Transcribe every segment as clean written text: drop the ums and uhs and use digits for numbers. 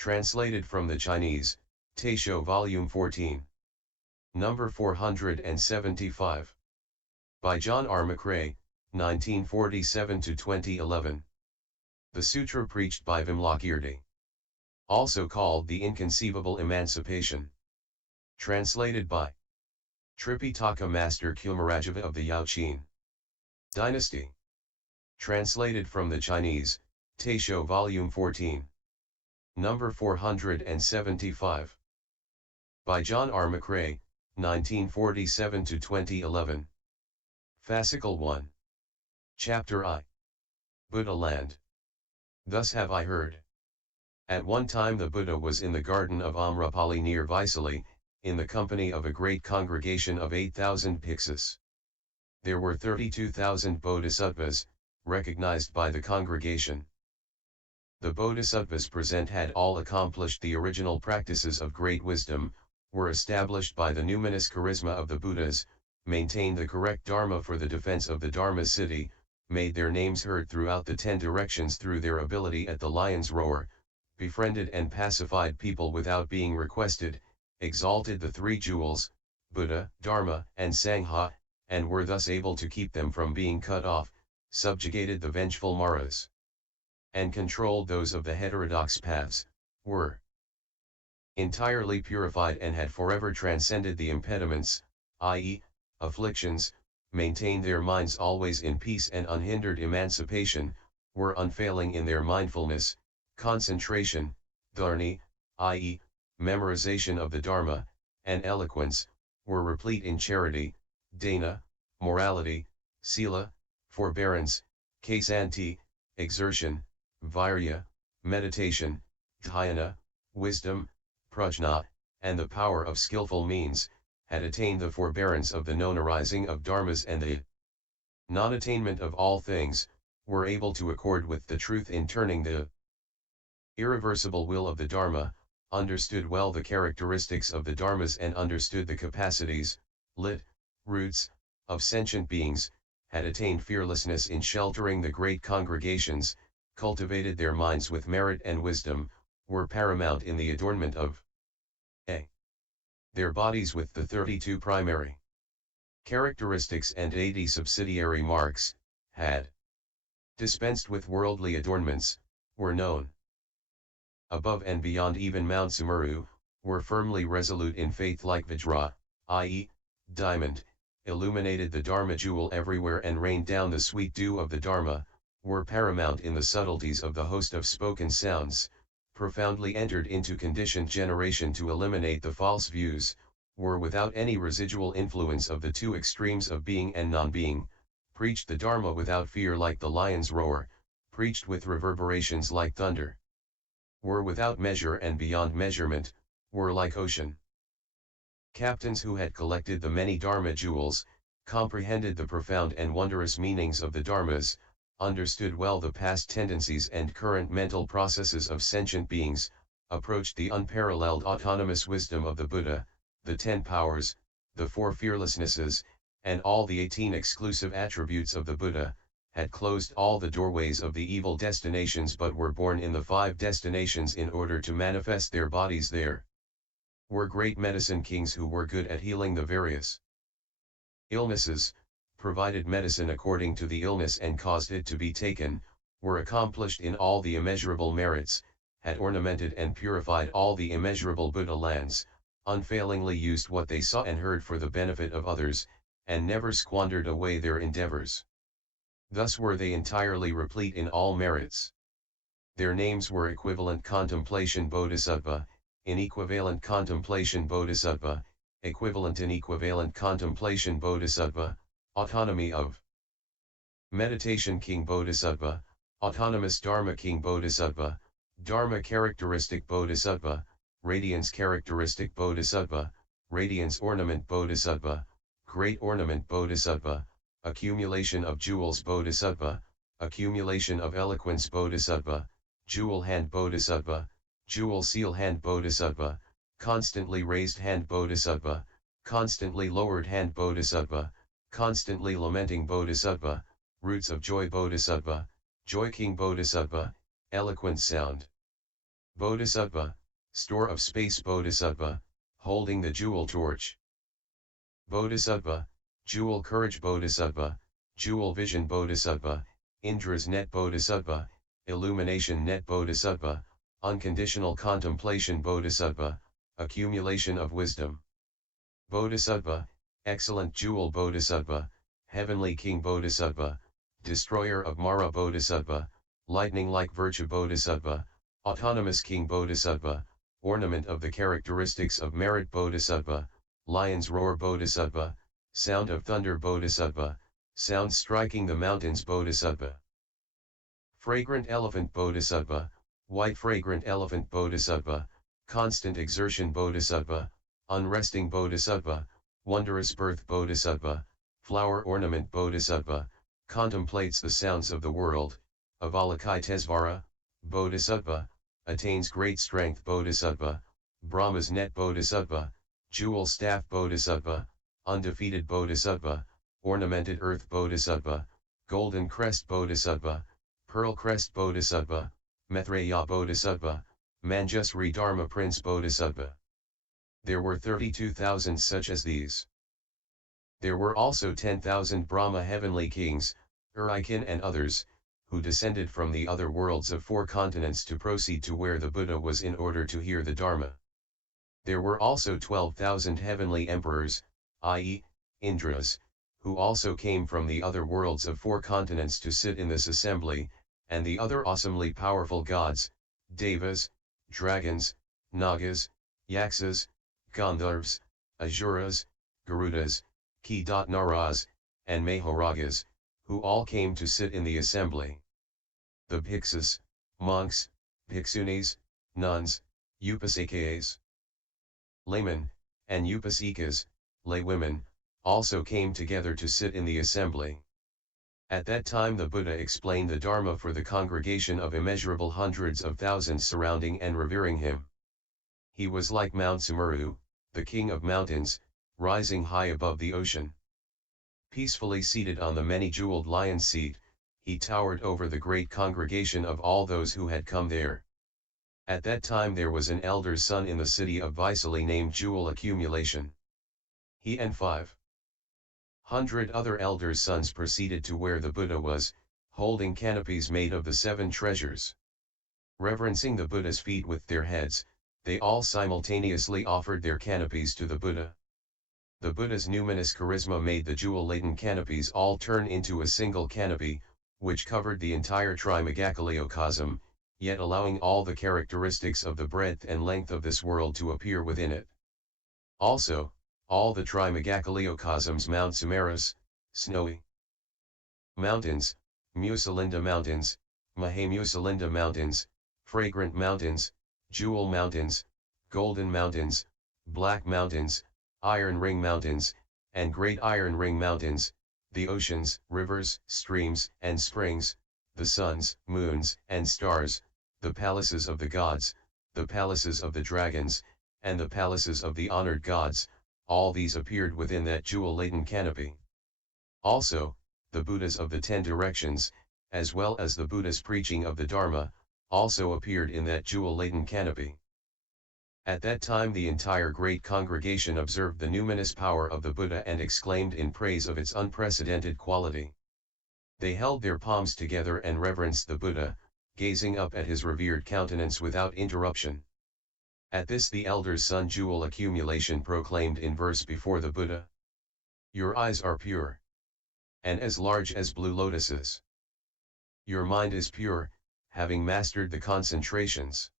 Translated from the Chinese, Taisho Volume 14. Number 475. By John R. McRae, 1947–2011. The Sutra preached by VIMALAKÍRTI. Also called the Inconceivable Emancipation. Translated by Tripitaka Master Kumarajava of the Yaoqin Dynasty. Translated from the Chinese, Taisho Volume 14. Number 475. By John R. McRae, 1947–2011. Fascicle 1. Chapter I. Buddha Land. Thus have I heard. At one time the Buddha was in the garden of Amrapali near Vaisali, in the company of a great congregation of 8,000 Bhiksus. There were 32,000 bodhisattvas, recognized by the congregation. The bodhisattvas present had all accomplished the original practices of great wisdom, were established by the numinous charisma of the Buddhas, maintained the correct Dharma for the defense of the Dharma city, made their names heard throughout the 10 directions through their ability at the lion's roar, befriended and pacified people without being requested, exalted the three jewels, Buddha, Dharma, and Sangha, and were thus able to keep them from being cut off, subjugated the vengeful Maras, and controlled those of the heterodox paths, were entirely purified and had forever transcended the impediments, i.e., afflictions, maintained their minds always in peace and unhindered emancipation, were unfailing in their mindfulness, concentration, dharni, i.e., memorization of the Dharma, and eloquence, were replete in charity, dana, morality, sila, forbearance, kaisanti, exertion, virya, meditation, dhyana, wisdom, prajna, and the power of skillful means, had attained the forbearance of the known arising of dharmas and the non-attainment of all things, were able to accord with the truth in turning the irreversible will of the Dharma, understood well the characteristics of the Dharmas and understood the capacities, roots, of sentient beings, had attained fearlessness in sheltering the great congregations, cultivated their minds with merit and wisdom, were paramount in the adornment of their bodies with the 32 primary characteristics and 80 subsidiary marks, had dispensed with worldly adornments, were known above and beyond even Mount Sumeru, were firmly resolute in faith like Vajra, i.e., diamond, illuminated the Dharma jewel everywhere and rained down the sweet dew of the Dharma, were paramount in the subtleties of the host of spoken sounds, profoundly entered into conditioned generation to eliminate the false views, were without any residual influence of the two extremes of being and non-being, preached the Dharma without fear like the lion's roar, preached with reverberations like thunder, were without measure and beyond measurement, were like ocean. Captains who had collected the many Dharma jewels, comprehended the profound and wondrous meanings of the Dharmas, understood well the past tendencies and current mental processes of sentient beings, approached the unparalleled autonomous wisdom of the Buddha, the 10 powers, the 4 fearlessnesses, and all the 18 exclusive attributes of the Buddha, had closed all the doorways of the evil destinations but were born in the 5 destinations in order to manifest their bodies there. Were great medicine kings who were good at healing the various illnesses, provided medicine according to the illness and caused it to be taken, were accomplished in all the immeasurable merits, had ornamented and purified all the immeasurable Buddha lands, unfailingly used what they saw and heard for the benefit of others, and never squandered away their endeavors. Thus were they entirely replete in all merits. Their names were Equivalent Contemplation Bodhisattva, Inequivalent Contemplation Bodhisattva, Equivalent and Equivalent Contemplation Bodhisattva, Autonomy of Meditation King Bodhisattva, Autonomous Dharma King Bodhisattva, Dharma Characteristic Bodhisattva, Radiance Characteristic Bodhisattva, Radiance Ornament Bodhisattva, Great Ornament Bodhisattva, Accumulation of Jewels Bodhisattva, Accumulation of Eloquence Bodhisattva, Jewel Hand Bodhisattva, Jewel Seal Hand Bodhisattva, Constantly Raised Hand Bodhisattva, Constantly Lowered Hand Bodhisattva, Constantly Lamenting Bodhisattva, Roots of Joy Bodhisattva, Joy King Bodhisattva, Eloquent Sound Bodhisattva, store of space Bodhisattva, holding the jewel torch. Bodhisattva, jewel courage Bodhisattva, jewel vision Bodhisattva, Indra's net Bodhisattva, illumination net Bodhisattva, unconditional contemplation Bodhisattva, accumulation of wisdom. Bodhisattva, excellent jewel Bodhisattva, heavenly king Bodhisattva, destroyer of Mara Bodhisattva, lightning-like virtue Bodhisattva, autonomous king Bodhisattva, ornament of the characteristics of merit Bodhisattva, lion's roar Bodhisattva, sound of thunder Bodhisattva, sound striking the mountains Bodhisattva. Fragrant elephant Bodhisattva, white fragrant elephant Bodhisattva, constant exertion Bodhisattva, unresting Bodhisattva, wondrous birth Bodhisattva, flower ornament Bodhisattva, contemplates the sounds of the world, Avalokitesvara, Bodhisattva, attains great strength Bodhisattva, Brahma's net Bodhisattva, jewel staff Bodhisattva, undefeated Bodhisattva, ornamented earth Bodhisattva, golden crest Bodhisattva, pearl crest Bodhisattva, McRae Bodhisattva, Manjusri Dharma Prince Bodhisattva. There were 32,000 such as these. There were also 10,000 Brahma heavenly kings, Urikin and others, who descended from the other worlds of 4 continents to proceed to where the Buddha was in order to hear the Dharma. There were also 12,000 heavenly emperors, i.e., Indras, who also came from the other worlds of 4 continents to sit in this assembly, and the other awesomely powerful gods, Devas, dragons, Nagas, Yaksas, Gandharvas, Asuras, Garudas, Ki-Naras, and Mahoragas, who all came to sit in the assembly. The bhikshus, monks, bhiksunis, nuns, upasikas, laymen, and upasikas, laywomen, also came together to sit in the assembly. At that time the Buddha explained the Dharma for the congregation of immeasurable hundreds of thousands surrounding and revering him. He was like Mount Sumeru, the king of mountains, rising high above the ocean. Peacefully seated on the many-jeweled lion's seat, he towered over the great congregation of all those who had come there. At that time there was an elder's son in the city of Vaisali named Jewel Accumulation. He and 500 other elders' sons proceeded to where the Buddha was, holding canopies made of the 7 treasures. Reverencing the Buddha's feet with their heads, they all simultaneously offered their canopies to the Buddha. The Buddha's numinous charisma made the jewel-laden canopies all turn into a single canopy, which covered the entire chiliocosm, yet allowing all the characteristics of the breadth and length of this world to appear within it. Also, all the chiliocosms Mount Sumerus, snowy mountains, Musalinda mountains, Mahamusalinda mountains, fragrant mountains, jewel mountains, golden mountains, black mountains, iron ring mountains, and great iron ring mountains, the oceans, rivers, streams, and springs, the suns, moons, and stars, the palaces of the gods, the palaces of the dragons, and the palaces of the honored gods, all these appeared within that jewel-laden canopy. Also, the Buddhas of the 10 directions, as well as the Buddha's preaching of the Dharma, also appeared in that jewel-laden canopy. At that time the entire great congregation observed the numinous power of the Buddha and exclaimed in praise of its unprecedented quality. They held their palms together and reverenced the Buddha, gazing up at his revered countenance without interruption. At this the elder's son Jewel Accumulation proclaimed in verse before the Buddha, "Your eyes are pure, and as large as blue lotuses. Your mind is pure, having mastered the concentrations.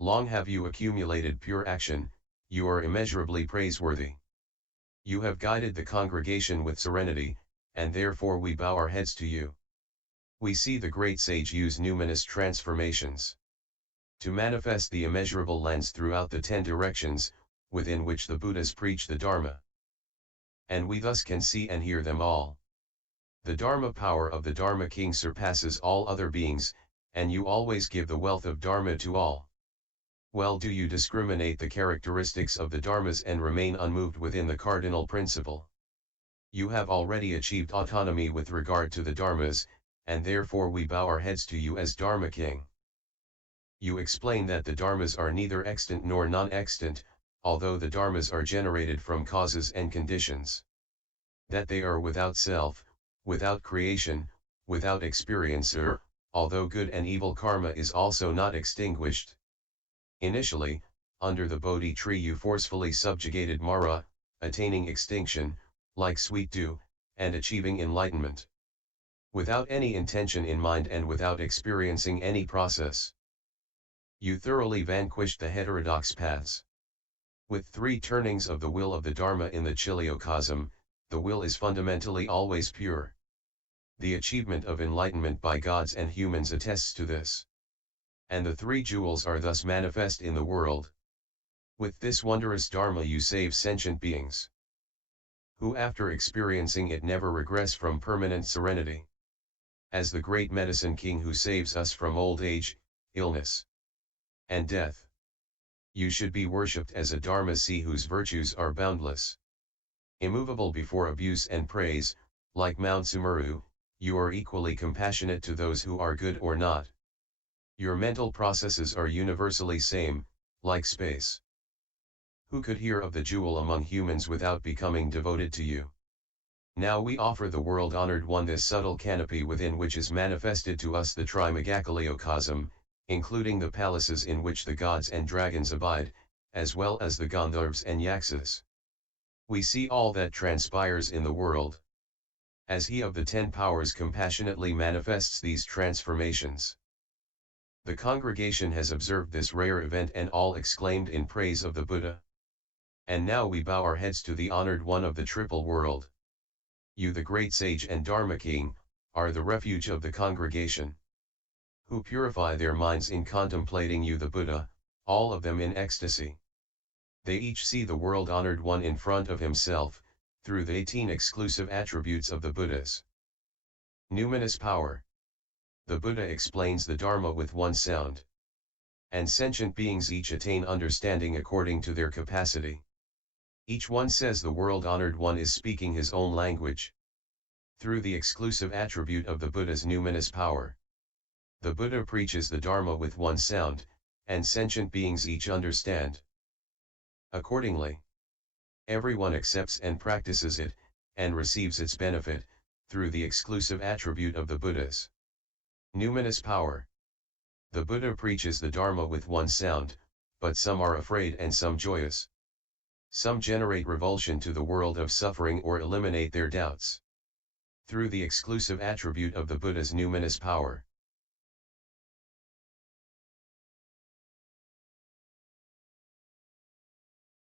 Long have you accumulated pure action, you are immeasurably praiseworthy. You have guided the congregation with serenity, and therefore we bow our heads to you." We see the great sage use numinous transformations to manifest the immeasurable lens throughout the 10 directions, within which the Buddhas preach the Dharma. And we thus can see and hear them all. The Dharma power of the Dharma King surpasses all other beings, and you always give the wealth of Dharma to all. Well do you discriminate the characteristics of the Dharmas and remain unmoved within the cardinal principle. You have already achieved autonomy with regard to the Dharmas, and therefore we bow our heads to you as Dharma King. You explain that the dharmas are neither extant nor non-extant, although the dharmas are generated from causes and conditions. That they are without self, without creation, without experiencer, although good and evil karma is also not extinguished. Initially, under the Bodhi tree you forcefully subjugated Mara, attaining extinction, like sweet dew, and achieving enlightenment. Without any intention in mind and without experiencing any process. You thoroughly vanquished the heterodox paths. With 3 turnings of the will of the Dharma in the chiliocosm, the will is fundamentally always pure. The achievement of enlightenment by gods and humans attests to this. And the 3 jewels are thus manifest in the world. With this wondrous Dharma you save sentient beings, who after experiencing it never regress from permanent serenity. As the great medicine king who saves us from old age, illness, and death. You should be worshipped as a Dharma sea whose virtues are boundless. Immovable before abuse and praise, like Mount Sumeru, you are equally compassionate to those who are good or not. Your mental processes are universally same, like space. Who could hear of the jewel among humans without becoming devoted to you? Now we offer the world-honored one this subtle canopy within which is manifested to us the chiliocosm, including the palaces in which the gods and dragons abide, as well as the Gandharvas and Yakshas. We see all that transpires in the world. As he of the 10 powers compassionately manifests these transformations. The congregation has observed this rare event and all exclaimed in praise of the Buddha. And now we bow our heads to the honored one of the triple world. You the great sage and Dharma king, are the refuge of the congregation. Who purify their minds in contemplating you the Buddha, all of them in ecstasy. They each see the world-honored one in front of himself, through the 18 exclusive attributes of the Buddhas. Numinous power. The Buddha explains the Dharma with one sound. And sentient beings each attain understanding according to their capacity. Each one says the world-honored one is speaking his own language. Through the exclusive attribute of the Buddha's numinous power. The Buddha preaches the Dharma with one sound, and sentient beings each understand. Accordingly, everyone accepts and practices it, and receives its benefit, through the exclusive attribute of the Buddhas. Numinous power. The Buddha preaches the Dharma with one sound, but some are afraid and some joyous. Some generate revulsion to the world of suffering or eliminate their doubts. Through the exclusive attribute of the Buddha's numinous power.